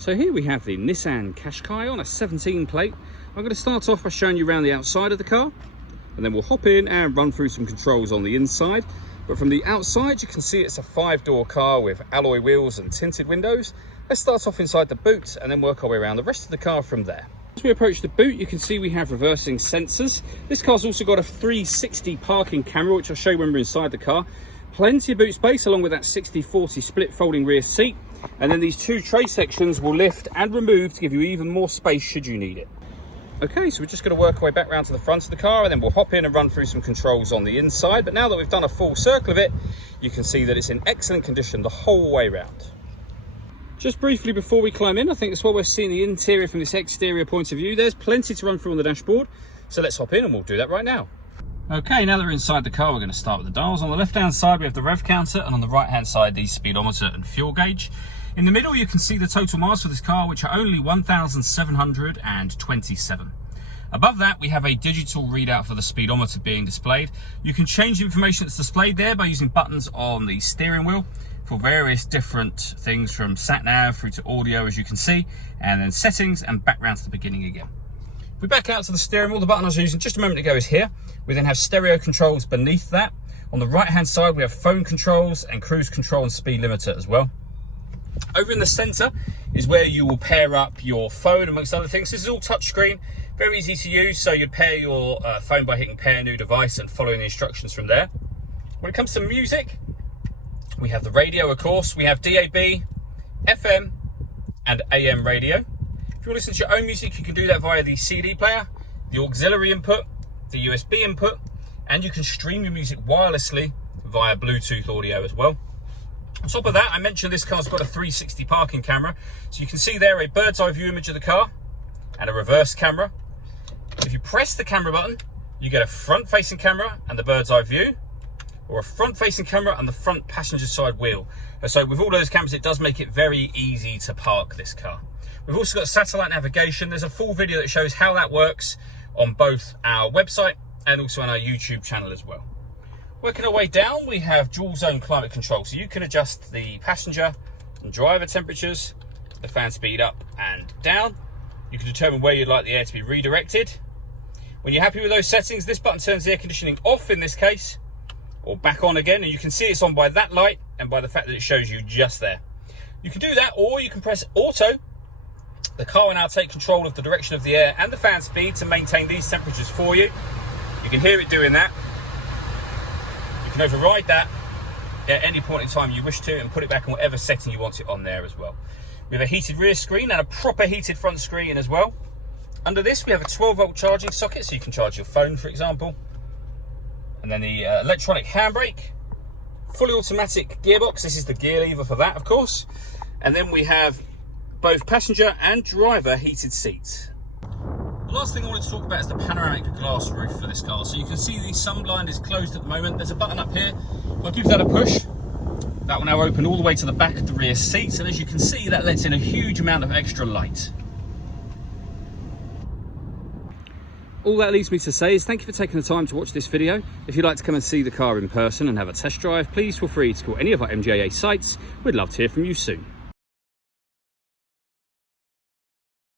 So here we have the Nissan Qashqai on a 17 plate. I'm going to start off by showing you around the outside of the car, and then we'll hop in and run through some controls on the inside. But from the outside, you can see it's a 5-door car with alloy wheels and tinted windows. Let's start off inside the boot and then work our way around the rest of the car from there. As we approach the boot, you can see we have reversing sensors. This car's also got a 360 parking camera, which I'll show you when we're inside the car. Plenty of boot space, along with that 60/40 split folding rear seat. And then these two tray sections will lift and remove to give you even more space should you need it. Okay, so we're just going to work our way back round to the front of the car, and then we'll hop in and run through some controls on the inside. But now that we've done a full circle of it, you can see that it's in excellent condition the whole way round. Just briefly before we climb in, I think that's what we're seeing the interior from this exterior point of view. There's plenty to run through on the dashboard, so let's hop in and we'll do that right now. Okay, now that we're inside the car, we're going to start with the dials. On the left-hand side, we have the rev counter, and on the right-hand side, the speedometer and fuel gauge. In the middle, you can see the total miles for this car, which are only 1,727. Above that, we have a digital readout for the speedometer being displayed. You can change the information that's displayed there by using buttons on the steering wheel for various different things, from sat-nav through to audio, as you can see, and then settings, and back round to the beginning again. If we back out to the steering wheel, the button I was using just a moment ago is here. We then have stereo controls beneath that. On the right-hand side, we have phone controls and cruise control and speed limiter as well. Over in the center is where you will pair up your phone, amongst other things. This is all touchscreen, very easy to use. So you'd pair your phone by hitting pair new device and following the instructions from there. When it comes to music, we have the radio, of course. We have DAB, FM, and AM radio. If you want to listen to your own music, you can do that via the CD player, the auxiliary input, the USB input, and you can stream your music wirelessly via Bluetooth audio as well. On top of that, I mentioned this car's got a 360 parking camera. So you can see there a bird's eye view image of the car and a reverse camera. If you press the camera button, you get a front-facing camera and the bird's eye view, or a front-facing camera and the front passenger side wheel. So with all of those cameras, it does make it very easy to park this car. We've also got satellite navigation. There's a full video that shows how that works on both our website and also on our YouTube channel as well. Working our way down, we have dual zone climate control. So you can adjust the passenger and driver temperatures, the fan speed up and down. You can determine where you'd like the air to be redirected. When you're happy with those settings, this button turns the air conditioning off in this case, or back on again, and you can see it's on by that light and by the fact that it shows you just there. You can do that, or you can press auto. The car will now take control of the direction of the air and the fan speed to maintain these temperatures for you. You can hear it doing that. You can override that at any point in time you wish to and put it back on whatever setting you want it on there as well. We have a heated rear screen and a proper heated front screen as well. Under this, we have a 12-volt charging socket, so you can charge your phone, for example. And then the electronic handbrake, fully automatic gearbox. This is the gear lever for that, of course. And then we have both passenger and driver heated seats. The last thing I wanted to talk about is the panoramic glass roof for this car. So you can see the sun blind is closed at the moment. There's a button up here. If I give that a push, that will now open all the way to the back of the rear seats. And as you can see, that lets in a huge amount of extra light. All that leaves me to say is thank you for taking the time to watch this video. If you'd like to come and see the car in person and have a test drive, please feel free to call any of our MJA sites. We'd love to hear from you soon.